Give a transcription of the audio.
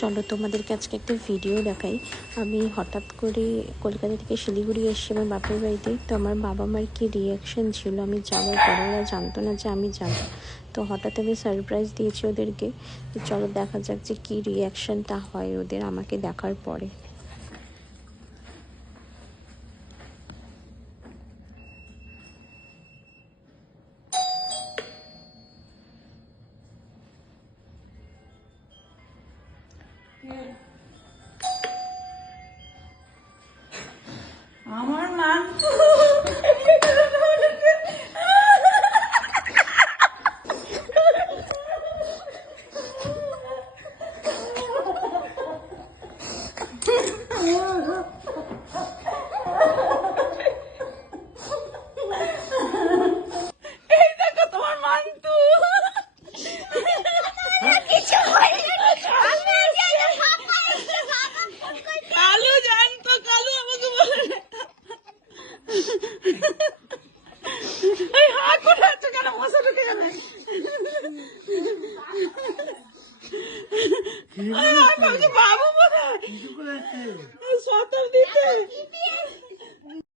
চলো তোমাদেরকে আজকে একটা ভিডিও দেখাই। আমি হঠাৎ করে কলকাতা থেকে শিলিগুড়ি এসেছি আমার বাপের বাড়িতে। তো আমার বাবা মার কী রিয়াকশান ছিল আমি যাওয়ার পরে, ওরা জানতো না যে আমি যাব। তো হঠাৎ আমি সারপ্রাইজ দিয়েছি ওদেরকে। তো চলো দেখা যাক যে কী রিয়াকশানটা হয় ওদের আমাকে দেখার পরে। আমার মান এই দেখো তোমার মান্তু কালু জানতো, কালু আমাকে বলে এই হাত করে আছে কেন মশা ঢুকে গেলে বাবু বলে শতাব্দীতে